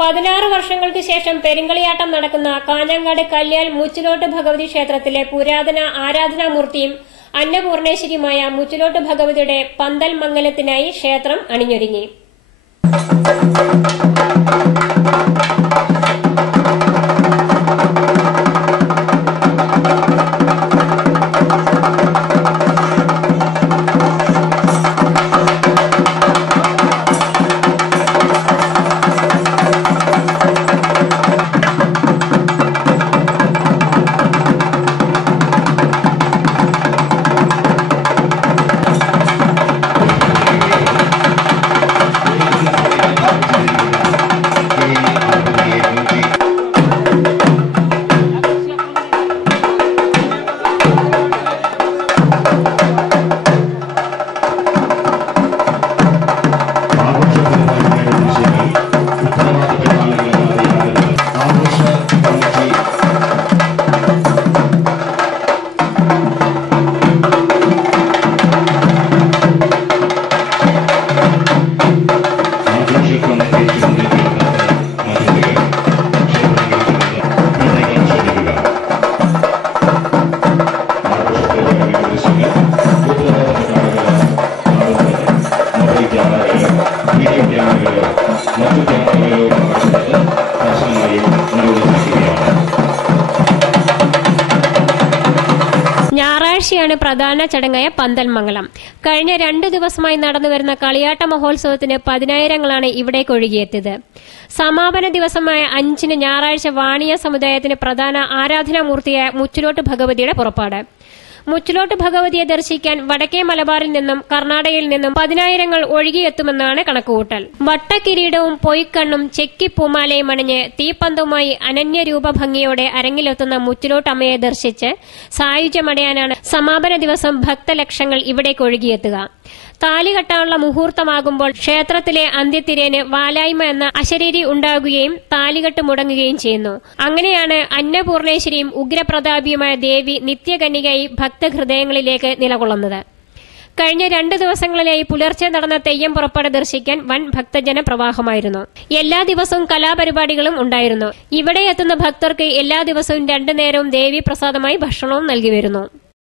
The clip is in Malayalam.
16 വർഷങ്ങൾക്ക് ശേഷം പെരുങ്കളിയാട്ടം നടക്കുന്ന കാഞ്ഞങ്ങാട് കല്യാൽ മുച്ചിലോട്ട് ഭഗവതി ക്ഷേത്രത്തിലെ പുരാതന ആരാധനാമൂർത്തിയും അന്നപൂർണേശ്വരിയുമായ മുച്ചിലോട്ട് ഭഗവതിയുടെ പന്തൽ മംഗലത്തിനായി ക്ഷേത്രം അണിഞ്ഞൊരുങ്ങി. ഞായറാഴ്ചയാണ് പ്രധാന ചടങ്ങായ പന്തൽ മംഗലം. കഴിഞ്ഞ 2 ദിവസമായി നടന്നുവരുന്ന കളിയാട്ട മഹോത്സവത്തിന് പതിനായിരങ്ങളാണ് ഇവിടേക്ക് ഒഴുകിയെത്തിയത്. സമാപന ദിവസമായ 5-ന് ഞായറാഴ്ച വാണിയ സമുദായത്തിന് പ്രധാന ആരാധനാമൂർത്തിയായ മുച്ചിലോട്ട് ഭഗവതിയുടെ പുറപ്പാട്. മുച്ചിലോട്ട് ഭഗവതിയെ ദർശിക്കാൻ വടക്കേ മലബാറിൽ നിന്നും കർണാടകയിൽ നിന്നും പതിനായിരങ്ങൾ ഒഴുകിയെത്തുമെന്നാണ് കണക്കുകൂട്ടൽ. വട്ടക്കിരീടവും പൊയ്ക്കണ്ണും ചെക്കിപ്പൂമാലയും അണിഞ്ഞ് തീപ്പന്തവുമായി അനന്യരൂപ ഭംഗിയോടെ അരങ്ങിലെത്തുന്ന മുച്ചിലോട്ട് അമ്മയെ ദർശിച്ച് സായുജ്യമടയാനാണ് സമാപന ദിവസം ഭക്തലക്ഷങ്ങൾ ഇവിടേക്ക് ഒഴുകിയെത്തുക. താലി കെട്ടാനുള്ള മുഹൂർത്തമാകുമ്പോൾ ക്ഷേത്രത്തിലെ അന്ത്യത്തിരേന് വാലായ്മ എന്ന അശരീരി ഉണ്ടാകുകയും താലികെട്ട് മുടങ്ങുകയും ചെയ്യുന്നു. അങ്ങനെയാണ് അന്നപൂർണേശ്വരിയും ഉഗ്രപ്രതാപിയുമായ ദേവി നിത്യകന്യകയായി ഭക്തഹൃദയങ്ങളിലേക്ക് നിലകൊള്ളുന്നത്. കഴിഞ്ഞ 2 ദിവസങ്ങളിലായി പുലർച്ചെ നടന്ന തെയ്യം പുറപ്പാട് ദർശിക്കാൻ വൻ ഭക്തജന പ്രവാഹമായിരുന്നു. എല്ലാ ദിവസവും കലാപരിപാടികളും ഉണ്ടായിരുന്നു. ഇവിടെ എത്തുന്ന ഭക്തർക്ക് എല്ലാ ദിവസവും 2 നേരവും ദേവി പ്രസാദമായി ഭക്ഷണവും നൽകി വരുന്നു.